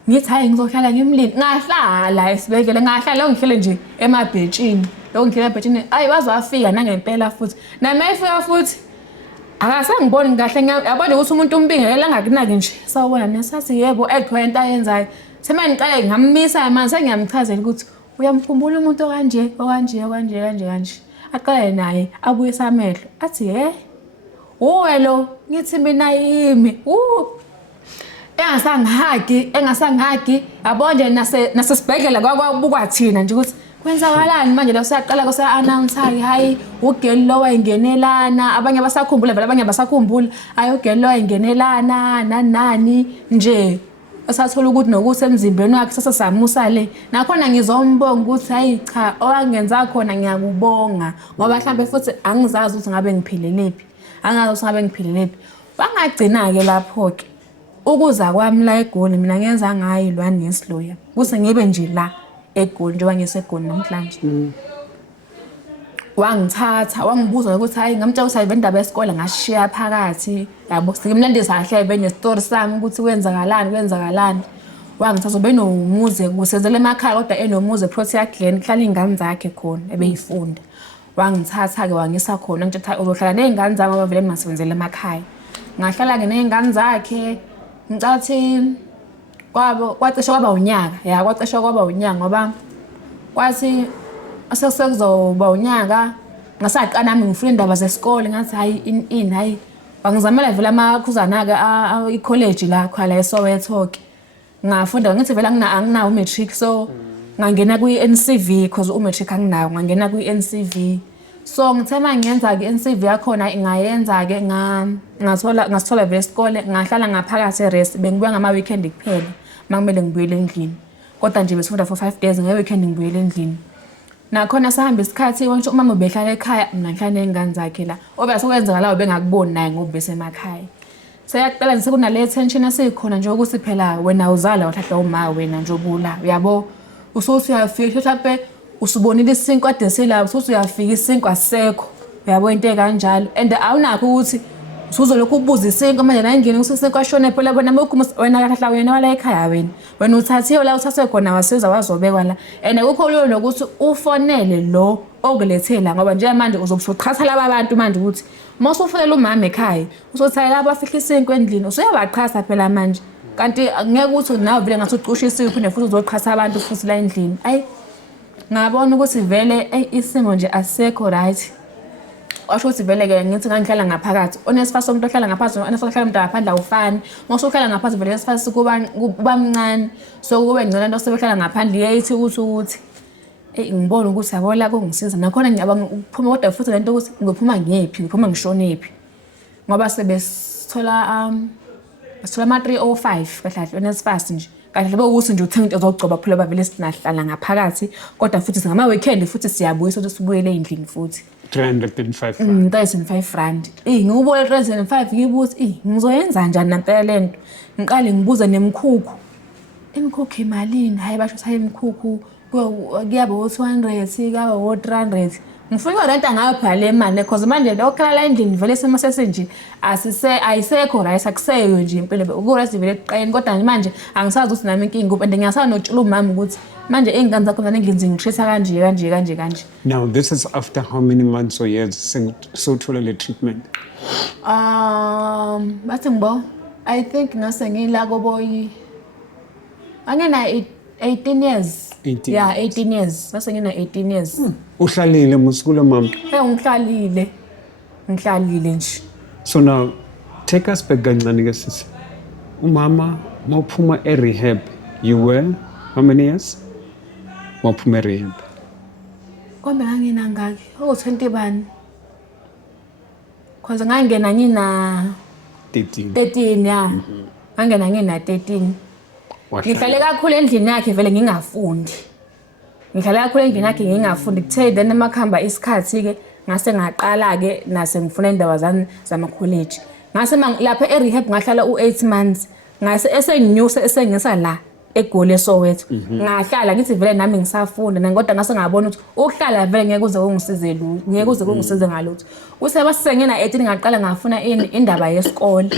ngithi hayi ngizohlala ngimlini ngahlala esibekele ngahlala ngihlele nje emabhetshini ngihlele emabhetshini ayi wazafika nangempela futhi nami ayifika futhi akasangiboni kahle yabona ukuthi umuntu umbingelela angakunaki nje sawubona nesathi yebo ekhona into ayenzayo sema ngiqale ngamisa manje sengiyamchazela ukuthi uyamkhumbula umuntu okanje aqale naye abuyisa amehlo athi lo ngithi mina yimi engasangihagi yabo nje nasesibhedlela kwakubukwa thina nje ukuthi kwenzakalani manje la usaqala kusa-announce hayi ugeli lo wayingenelana abanye basakhumbula vele abanye basakhumbula hayi ugeli lo wayingenelana nani nje esathola ukuthi nokuthi emzimbeni wakhe sasasamusa le nakhona ngizombonga ukuthi hayi cha owangenza khona ngiyakubonga ngoba mhlambe futhi angizazi ukuthi ngabe ngiphilelephi bangagcina-ke lapho-ke ukuza kwami la eGoli mina ngenza ngayo lwani nesiloya kuse ngibe nje la eGoli njengoba ngisegoli namhlanje wangithatha wangibuza ukuthi hayi ngamtshela ukuthi hayi indaba yesikole ngashiya phakathi yabo ngimlandisa kahle bene story sami ukuthi kwenzakalani wangithatha ubenomuze kusenzele emakhaya kodwa enomuze Protea Glen kuhlala ingane zakhe khona ebeyifunda wangithatha-ke wangisa khona ngitsho uzohlala ney'ngane zami ngoba vele ngingasebenzela emakhaya. Ngahlala-ke ney'ngane zakhe ngicathi kwacishe kwaba unyaka, kwacishe kwaba unyaka ngoba kwathi sekuzoba unyaka ngasaqala nami ngifuna indaba zesikole ngathi hayi wangizamela vele amakhuzana-ke i-college la eSoweto-ke ngafunda ngithi vele anginawo u-matric so ngangena kwi-NCV cause u-matric anginawo ngangena kwi-NCV so ngithe mangiyenza-ke i-NCV yakhona ngayenza-ke ngasithola vele isikole ngahlala ngaphakathi e-rest bengibuya ngama-weekend kuphela makumele ngibuyele endlini kodwa nje besifunda for 5 days nge-weekend ngibuyele endlini. Nakhona sahamba isikhathi konke umama ubehlala ekhaya mina ngihlala ney'ngane zakhe la obese kwenzakalayo bengakuboni naye ngoba besemakhaya. Seyaqala nje sekunale tension esikhona nje ukuthi phela wena uzala wahlahla uma wena nje obula uyabo usuthi uyafika mhlawumbe usubonile isinkwa kade selapho usuthi uyafika isinkwa asisekho uyabo into ekanjalo and awunakho ukuthi usuzolokhu ubuza isinkwa manje la endlini usisinkwa shone phela bona wena kahlahla wena wala ekhaya wena uthathiwe la uthathwe khona wasiza wazobekwa la and kukho lolo nokuthi ufonele lo okulethela ngoba nje manje uzobuqhatha laba abantu manje ukuthi mase ufonela umama ekhaya uzothaya laba afihla isinkwa endlini usuyabaqhatha phela manje kanti ngeke ukuthi nawe vele ngathi uqhusha isinkwa phinde futhi uzoqhatha abantu futhi la endlini ngabona ukuthi vele isimo nje asekho right. Washo ukuthi vele-ke ngithi ngangihlala ngaphakathi onesifasi umuntu ohlala ngaphansi onesifasi umuntu ngaphandle awufani mase uhlala ngaphansi vele nesifasi kuba mncane so kube ngcono into sebehlala ngaphandle iyayithi ukuthi ngibona ukuthi yabo la kungisiza nakhona ngiyabanga ukuphuma kodwa futhi lento ukuthi ngiphuma ngiphuma ngishonephi ngoba sebesithola ama-305 kahle onesifasi nje kahle bekuthi nje uthenga into ezogcoba phela bavele sinahlala ngaphakathi kodwa futhi ngama-weekend futhi siyabuya ukuthi sibuyele endlini futhi 305 rand. 305 rand. Ngibole 305 ngibuthi ngizoyenza njani nampela lento. Ngiqale ngibuze nemkhukhu. Imkhukhu imalini? Hayi basho hayi imkhukhu kuyaba u200 kaba u300. Ngifuna renta ngayo phela le mali because manje lokhala la endlini vele sema sesenje ayisekho right akuseyo nje impela ukurest vele eqeni kodwa manje angisazi ukuthi nami inkinga and ngiyasana notshula umama ukuthi manje ingane zakho endlini ngitreat kanje. Now this is after how many months or years so thola le treatment? Bathi ngibo I think ngase ngila koboyi angena 18 years. 18 yeah 18 years base ngina 18 years. Uhlalile musikule mama? Ngihlalile nje. So now take us back kancane ke sisi. Umama mawuphuma e-rehab you were how many years? Mawuphuma e-rehab. Kombe ngangena ngaki 20 bani. Cause ngangena ngina 13 yeah. Ngangena ngina 13. Ngihlale kakhulu endlini yakhe vele ngingafundi. Kuthe then emakhamba isikhathi ke ngase ngaqala ke nase ngifuna indaba zama college. Ngase lapha e-rehab ngahlala u8 months. Ngase esenginyusa esengisa la eGoli eSoweto. Ngahlala ngithi vele nami ngisafunda kodwa ngase ngabona ukuthi ukuhlala vele ngeke kuze kungisize lutho. Ngeke kuze kungisize ngalutho. Kuse basengena 18 ngaqala ngafuna indaba yesikole.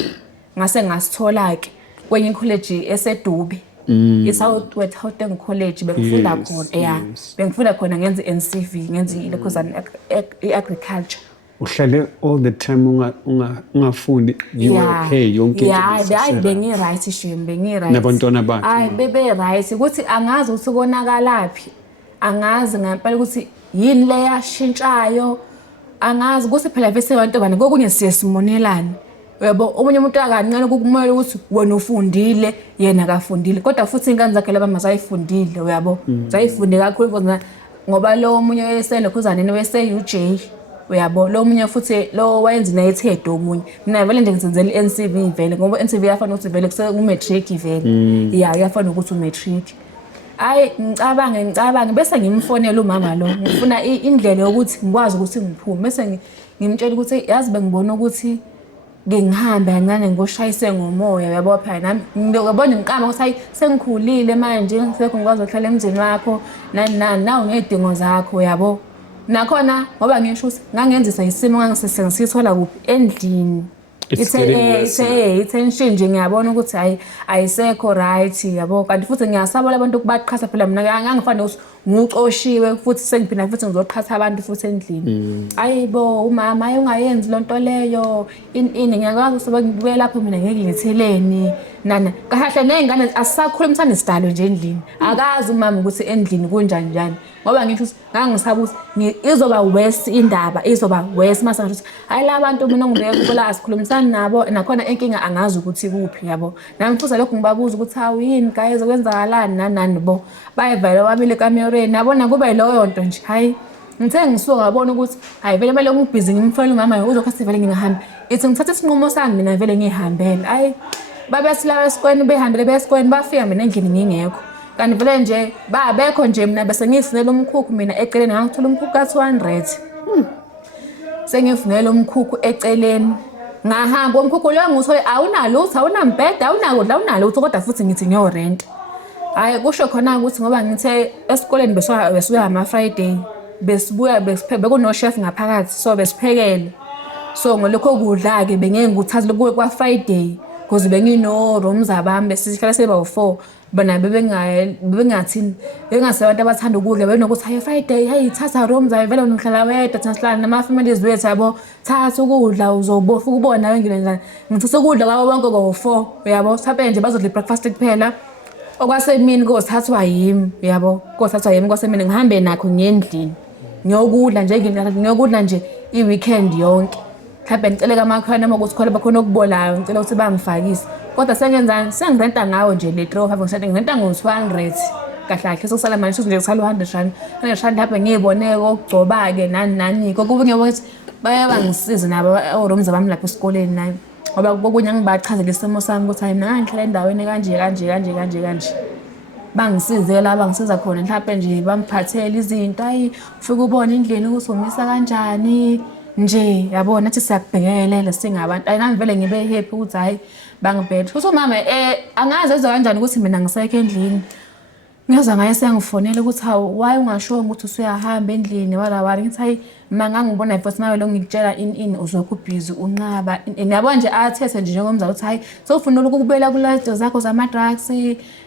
Ngase ngasithola ke kwenye college eseDube. I-Southwest Gauteng College bengifunda khona bengifunda khona ngenza i-NCV ngenza ilokhuzana i-agriculture. Uhlale all the time ungafundi you were okay yonke into. Hayi bengi-right shembe nabantwana bakhe. Hayi bebe-right ukuthi angazi ukuthi konakalaphi angazi ngempela ukuthi yini le yashintshayo angazi ukuthi phela vese abantwana kokunye siyesimonelana. Yebo omunye umuntu akancane kukumele ukuthi wena ufundile yena akafundile kodwa futhi ingane zakhe laba mazayifundile uyabo zayifunde kakhulu ngoba lo omunye esenokhuzana wese-UJ uyabo lo omunye futhi lo wayenza ne-TED omunye mina vele nje ngizenzela i-NCV vele ngoba i-NCV yafana ukuthi vele ku-matric vele yafana ukuthi u-matric. Hayi ngicabange bese ngimfonela umama lo ngifuna indlela yokuthi ngikwazi ukuthi ngiphume bese ngimtshela ukuthi yazi bengibona ukuthi ngihambe kancane ngoshayise ngomoya yabo phela nami ngiyabona ngiqama ukuthi hayi sengikhulile manje ngisekho ngikwazi ukuhlala emzini wakho nawu ngedingo zakho yabo nakhona ngoba ngisho ukuthi ngangenzisa isimo ngangisisithola kuphi endlini It's getting worse now. i-tension nje ngiyabona ukuthi hayi ayisekho right yabo kanti futhi ngiyasaba abantu ukubaqhatha phela mina angifane ukuthi ngucoshiwe futhi sengiphinda futhi ngizoqhatha abantu futhi endlini ayibo umama ayungayenzi lonto leyo ini ngiyakwazi ukuthi ngibuye lapho mina ngekletheleni nana kahle nezingane asisakhulumisana isidalo nje endlini akazi umama ukuthi endlini kunjani njani ngoba ngisho ukuthi ngangisaba ukuthi izoba worse indaba izoba worse mase ngisho ukuthi hayi la bantu mina ngibeke kula asikhulumisana nabo nakhona inkinga angazi ukuthi kuphi yabo nami futhi lokho ngibabuza ukuthi hawu yini guys kwenzakalani nanani bo bayivala wabile kamereni yabona kuba iloyo nto nje hayi ngithe ngisuka ngabona ukuthi hayi vele manje ngibhizi ngimfela umama uzokhathi vele ngingahambi ithi ngithatha isinqumo sami mina vele ngihambele hayi babesilawa esikweni behambele besikweni bafika mina endlini ngingekho kanti vele nje babekho nje mina bese ngifunela umkhukhu mina eceleni ngangithola umkhukhu ka200 sengifunela umkhukhu eceleni ngahamba umkhukhu lo ngithole awunalutho awunambheda awunakudla awunalutho kodwa futhi ngithi ngiyorent hayi kusho khona ukuthi ngoba ngithe esikoleni besuya ama Friday besibuya bekuno chef ngaphakathi so besiphekele so ngolokho kudla ke bengeke ngikuthathe kuwe kwa Friday because bengino rooms abami besihlala seba u4 bona bebengathini bengasebantu abathanda ukudla benokuthi hayi Friday hey thatha rooms ayivela unohlala wedwa thina nama families wethu yabo thatha ukudla uzobofa ukubona wengile njani ngithatha ukudla kwabo bonke ngo4 yabo saphe nje bazodla breakfast kuphela okwasemini kosithathwa yimi yabo kosithathwa yimi kwasemini ngihambe nakho ngendlini ngiyokudla nje ngiyokudla nje iweekend yonke mhlawumbe ngicele kamakhwana ukuthi khona bakhona okubolayo ngicela ukuthi bangifakise kodwa sengenzani sengirenta ngawo nje le 3 ngirenta ngo200 kahle kahle sokusala manje nje kusala 100 rand 100 rand lapha ngiyiboneke okugcoba ke nani kokube ngiyokuthi bayabangisiza nabo orooms abami lapha esikoleni nayo ngoba kokunye ngibachazela isimo sami ukuthi hayi mina ngihlala endaweni kanje bangisize la bangisiza khona mhlawumbe nje bamphathele izinto ayi ufike ubone indlela ukuthi umisa kanjani nje yabona nathi siyakubhekelela singabantu ayinami vele ngibe happy ukuthi hayi bangibhede futhi umama angazi ezwe kanjani ukuthi mina ngisekho endlini ngiyazwa ngaye sengifonela ukuthi hawu why ungasho ukuthi usuyahamba endlini wala ngithi hayi mangangibona futhi nawe lo ngikutshela in uzokho busy unqaba yabo nje athethe nje njengomzali ukuthi hayi sofuna ukubela kulazo zakho zama drugs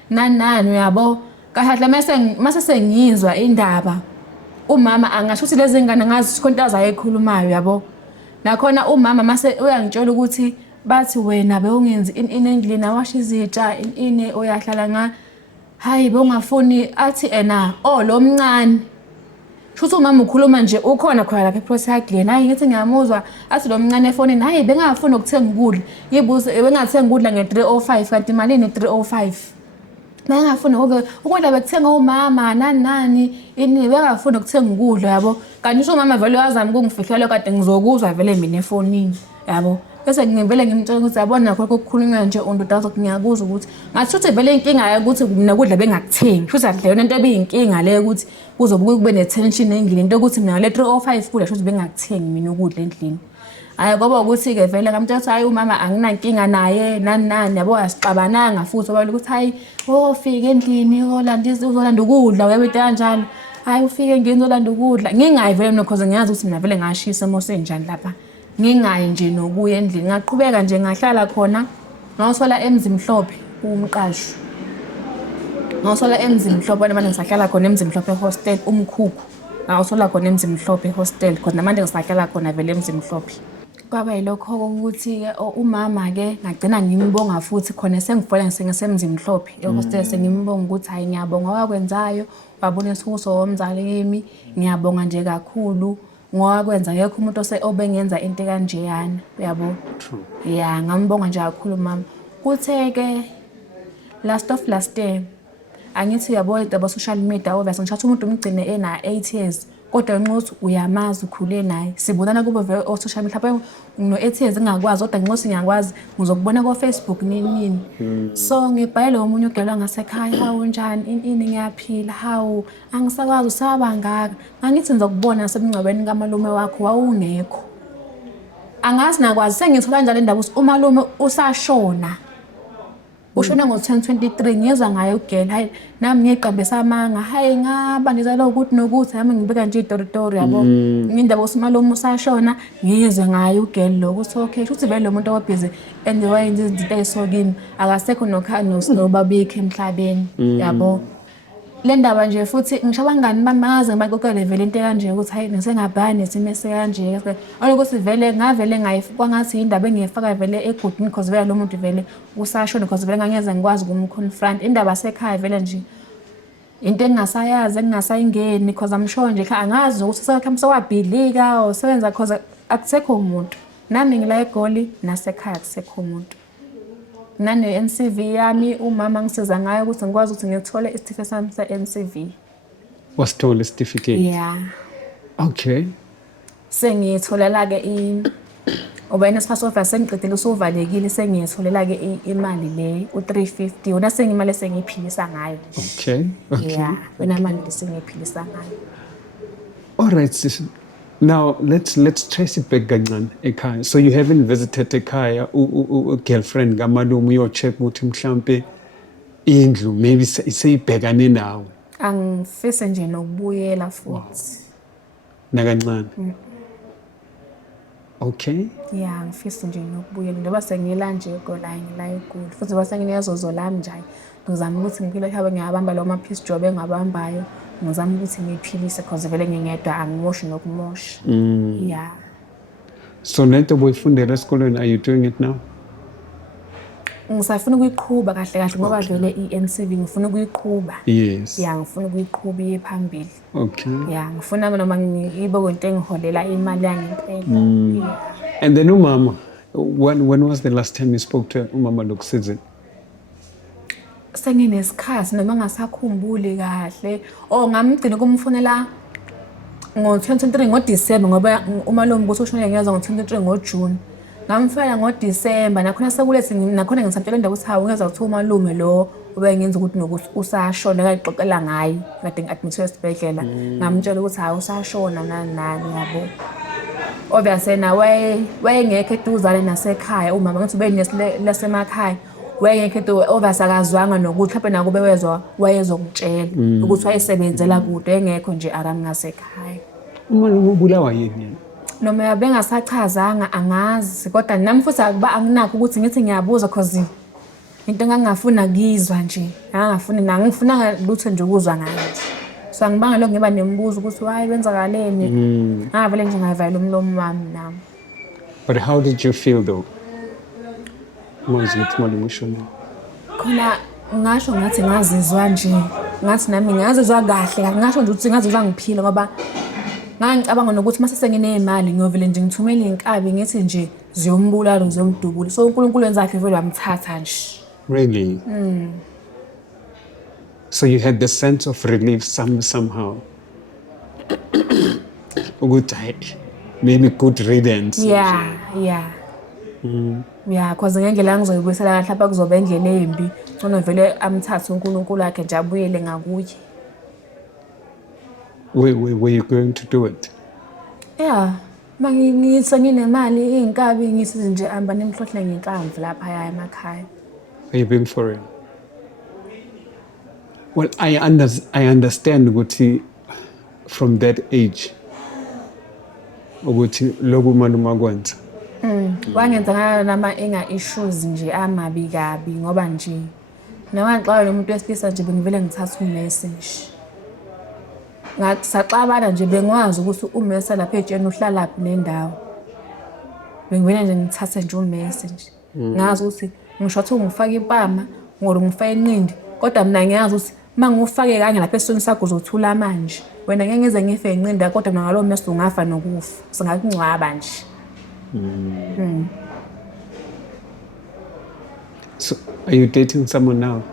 nani uyabo kahle mase sengizwa indaba umama angasho ukuthi lezi ngane ngazi ikontaza ayikhulumayo yabo nakhona umama mase uyangitshela ukuthi bathi wena bewungenzi endlini awasha izitsha ini oyahlala hayi bongafuni athi lo mncane shuthi umama ukhuluma nje ukhona khona lapha eProtaglen hayi ngithi ngiyamuzwa athi lo mncane efonini hayi bengafuni ukuthenga ukudla ngibuze bengathenga ukudla nge305 kanti imali ni 305 bengafuni ukudla bekuthenga umama nani ini bengafuni ukuthenga ukudla yabo kanti umama vele uyazama ukungifihlela kade ngizokuzwa vele mina efonini yabo bese ngivele ngimtshela ukuthi yabona nakho ukukhulunywa nje undoda ukuthi ngiyakuzwa ukuthi ngathi uthi vele inkinga ukuthi mina kudla bengakuthengi futhi akudleyo into ebiyinkinga le ukuthi kuzobe kube netension endlini into ukuthi mina le 305 kudla futhi bengakuthengi mina ukudla endlini hayi ngoba ukuthi ke vele ngamtshela ukuthi hayi umama anginankinga naye nani yabo asixabananga futhi oba ukuthi hayi ofika endlini uzolanda ukudla uyabona kanjalo hayi ufike ngizolanda ukudla ngingayi vele mina because ngiyazi ukuthi mina vele ngashisa mosenjani lapha ngingayi nje nokuya endlini ngaqhubeka nje ngahlala khona ngawusola emzimhlophe umqasho ngawusola emzimhlophe manje ngisahlala khona emzimhlophe hostel umkhukhu ngawusola khona emzimhlophe hostel khona manje ngisahlala khona vele emzimhlophe kwaba yilokho ukuthi ke umama ke ngagcina ngimbonga futhi khona sengifole ngisemzimhlophe ehostel sengimbonga ukuthi hayi ngiyabonga wakwenzayo wabonisa ukuthi womzali kimi ngiyabonga nje kakhulu ngoba kwenza ngekho umuntu obengenza into kanjeyana uyabo yeah ngambonga nje kakhulu mama kuthe ke last year angithi uyabona indaba social media obese ngishatha umuntu umgcine ena 8 years kodwa nqothi uyamazi ukhule naye sibonana kube vele o social media lapha no 8 years ngakwazi kodwa nqothi ngiyakwazi ngizokubona ko Facebook nini so ngibhayile umunye ugelwa ngasekhaya hawu njani ini ngiyaphila hawu angisakwazi usaba ngaka ngithi ngizokubona nasebungcwabeni kamalume wakho wawungekho angazi nakwazi sengithola njalo indaba umalume usashona ushona ngo-2023 ngiyezwa ngayo ugel hayi nami ngiyiqambisa amanga hayi ngaba ngizalwa ukuthi nokuthi nami ngibeka nje itoritori yabo ngindaba uSimalomo usashona ngiyezwe ngayo ugel lo ukuthi okay futhi vele lo muntu owabhizi and wayenza izinto ezisokini akasekho nobabikho emhlabeni yabo le ndaba nje futhi ngisho abangani bami bangaze ngibaqoqele vele into kanje ukuthi hayi nesengabhani nesimo esekanje alokuthi vele ngavele ngayifuqa ngathi indaba engiyifaka vele egudini because vele lo muntu vele usashona because vele ngangeze ngikwazi ukumconfront indaba sekhaya vele nje into engingasayazi engingasayingeni because I'm sure nje angazi ukuthi sakhamisa wabhidlika osebenza because akusekho umuntu nami ngila eGoli nasekhaya akusekho umuntu nane NCV yami umama ngisiza ngayo ukuthi ngikwazi ukuthi ngithole isitifiketi sami se-NCV. Wasithola isitifiketi? Yeah. Okay. Sengitholela ke awareness pass offer sengiqedile usuvalekile sengitholela ke imali le u350 yona sengimali sengiphilisa ngayo. Okay. Yeah, wena manje sengiphilisa ngayo. All right sis. Now let's trace it back kancane ekhaya. So you haven't visited ekhaya girlfriend kaMalume uyocheck ukuthi mhlambe indlu maybe iseyibhekane nawe. Angifise nje nokubuyela futhi. Nakancane. Okay. Yeah, ngifisa nje nokubuyela ngoba sengila nje ngila eGoli futhi basenginezozo lami nje ngizama ukuthi ngiphihle habe ngiyabamba lo ma-piece job engabambayo ngizama ukuthi ngiphilise because vele ngingedwa angimoshi nokumosha. Yeah. So nento boyifundela esikoleni, are you doing it now? Ngisafuna ukuyiqhuba kahle kahle ngoba vele i-NCV ngifuna ukuyiqhuba. Yes. Yeah, ngifuna ukuyiqhuba iye phambili. Okay. Yeah, ngifuna noma ngibe kwento engiholela imali yangempela. Yeah. And then umama, when was the last time you spoke to umama Lukusizi? Senginesikhathi noma ngasakhumbuli kahle ngamgcina kumfonela ngo-2023 ngoDisemba ngoba uMalume ukuthi ushone ngiyazwa ngo-2023 ngoJune ngamfela ngoDisemba nakhona sekulethi nakhona ngisamtshela indaba ukuthi hawu ngeza ukuthi uMalume lo ubengenza ukuthi nokuthi usashona kayixoxela ngayi kade ngi-admitwe esibhedlela ngamtshela ukuthi hawu usashona nani yabo obviously na wayengekho eduzane nasekhaya umama ngathi ubenesemakhaya wayengekho obasakazwanga nokuthi mhlawumbe nakube wayezokutshela ukuthi wayesebenzela kude engekho nje akangasekhaya. Umalume ubulawa yini? Noma yabe ngasachazanga angazi kodwa nami futhi anginakho ukuthi ngithi ngiyabuza because into engangafuna kuyizwa nje ngangifuna lutho nje ukuzwa ngayo so angibanga lokho ngiba nemibuzo ukuthi hayi kwenzakaleni ngavele nje ngayivala umlomo wami nami. But how did you feel though? Umalume ushona. Khona ngasho ngathi ngazizwa nje ngathi nami ngazizwa kahle ngasho nje ukuthi ngazizwa ngiphila ngoba ngicabanga nokuthi mase senginemali ngiyovele nje ngithumele inkabi ngithi nje ziyombulala ziyomdubula so uNkulunkulu wenza akhe vele wamthatha nje. Really? So you had the sense of relief somehow. Ukuthi maybe good riddance. Yeah. Yeah, cause ngendlela ngizoyibuyisela kahle lapha kuzoba indlela embi. Ngcono vele amthathe uNkulunkulu wakhe nje abuyele ngakuye. Were you going to do it? Yeah. Nginemali inkabi ngithi nje amba nemhlohle ngenkamvu lapha emakhaya. Are you being for real? Well, I understand ukuthi from that age ukuthi lokhu uMalume akwenza. Wangenza ngala nama issues nje amabi kabi ngoba nje nawaxayo lo muntu wesilisa nje bengivele ngithatha umessage. Ngathi saxabana nje bengwazi ukuthi umesa lapha etsheni uhlalaphi nendawo. Bengivele nje ngithathe nje umessage. Ngazi ukuthi ngisho ukuthi ngifaka impama ngoro ngifaka inqindi kodwa mina ngiyazi ukuthi mangufake kanye lapha esweni sakho uzothula manje. Wena ngeke ngize ngife inqindi kodwa ngalo mesa ungafa nokufa. Singakungcwaba nje. So, are you dating someone now?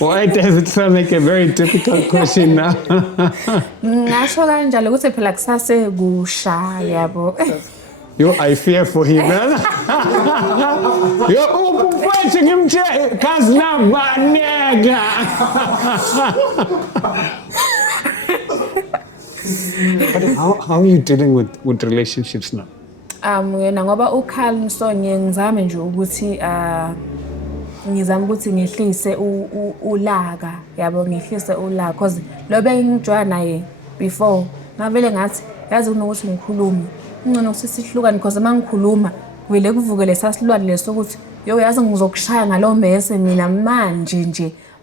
Why does it sound like a very difficult question now? Ngasho kanjalo ukuthi phela kusase kusha yabo. Yo, I fear for him, man. Yo, fighting him, cause now, nigga. But how are you dealing with relationships now? Yena ngoba uKhal Msonye ngizame nje ukuthi ngizama ukuthi ngehlise ulaka yabo ngehlise ulaka because lo bengijoya naye before ngavele ngathi yazi kunokuthi ngikhulume ngcono ukuthi sihlukane because mangikhuluma vele kuvukele sasilwane lesokuthi yo yazi ngizokushaya ngalo mese mina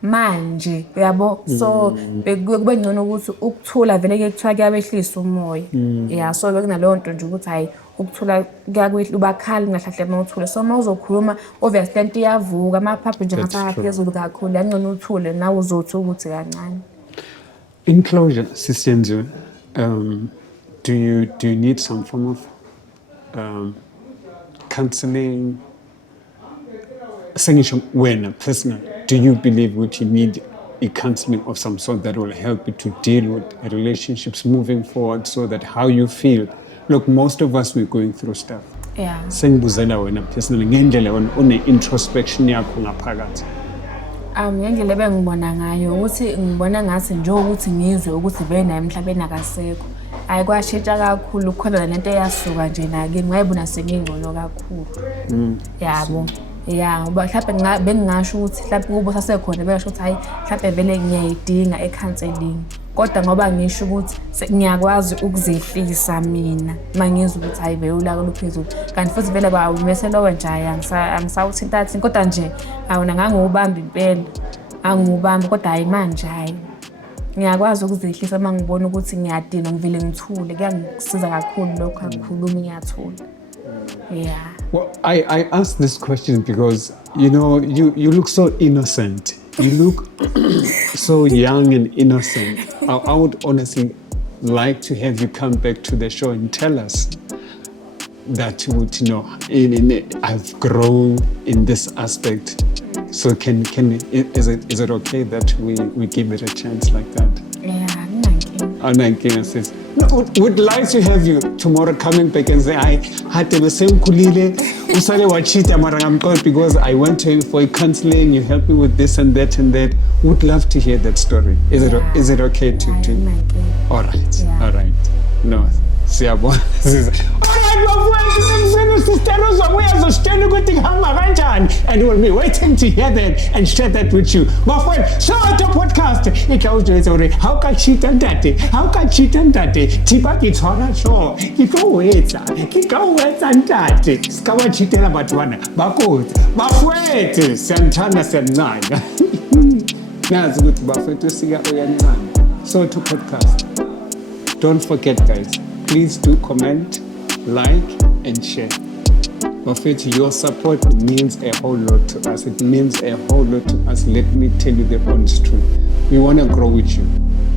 manje yabo so bekube ngcono ukuthi ukuthula vele ke kuthiwa kuyabehlisa umoya yeah so bekunaleyo nto nje ukuthi hayi ukuthula kuyakwehle ubakhali ngahlahle mawuthule so mawuzokhuluma obviously into iyavuka amaphaphu nje ngapha phezulu kakhulu yangcono uthule nawe uzothi ukuthi kancane. In closure, Sisenzo, do you need some form of counseling? When personally, do you believe that you need a counseling of some sort that will help you to deal with relationships moving forward so that how you feel? Look, most of us, we're going through stuff. Yeah. Sengibuzela wena personally ngendlela une introspection yakho ngaphakathi. Ngendlela bengibona ngayo ukuthi ngibona ngathi nje ukuthi ngizwe ukuthi bena emhlabeni akasekho. Ayikwashintsha kakhulu khona lento eyasuka nje nake ngayibona sengingcono kakhulu. Yabo. Yeah, ngoba mhlawumbe bengingasho ukuthi mhlawumbe kubo sasekhona beyasho ukuthi hayi mhlawumbe vele ngiyayidinga ecounseling. Kodwa ngoba ngisho ukuthi ngiyakwazi ukuzehlisa mina mangizwe ukuthi hayi vele ulaka luphezulu kanti futhi vele bawumeselo wenjaya angisawuthintathi kodwa nje awona ngangubamba impela angubamba kodwa hayi manje hayi ngiyakwazi ukuzehlisa mangibona ukuthi ngiyadinga ngivele ngithule kuyangisiza kakhulu lokho akukhuluma ngiyathula. Yeah. Well, I asked this question because you look so innocent. You look so young and innocent. I would honestly like to have you come back to the show and tell us that you would, I've grown in this aspect. So is it okay that we give it a chance like that? Yeah, Nanking says, no, would like to have you tomorrow coming back and say, I had the same kulile, usale wachita marangam because I went to him for a counseling, you helped me with this and that and that. Would love to hear that story. Is it okay to? All right. Yeah. All right. No. Siyabona. And we'll be waiting to hear that and share that with you. My friend, so at the podcast, it always already how can cheat and that? How can cheat and that? Tipa it's on show. Kiko wait and that. Skawa cheat about one. Bakut. Bafwet. Santana said nine. Now it's good Bafwet to see a So to podcast. Don't forget, guys. Please do comment, like, and share. Buffett, your support means a whole lot to us. It means a whole lot to us. Let me tell you the honest truth. We want to grow with you.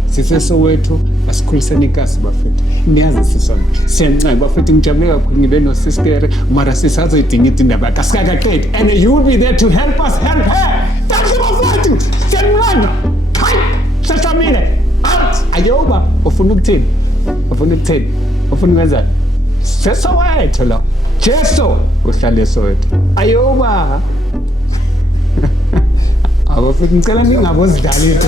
Sise Soweto, asikhuliseni kasi Buffett. Niyazi sisona. Siyancane Buffett ngijabule kakhulu ngibe no sister, mara sisazoyidinga indaba kasikakaqedi. And you will be there to help us help her. Thank you Buffett. Siyancane. Hayi, sashamile. Ayoba, ufuna ukuthini? Ufuna ukwenza Soweto lo Jesu uhlale Soweto ayoba abafika ngicela ningabozidala into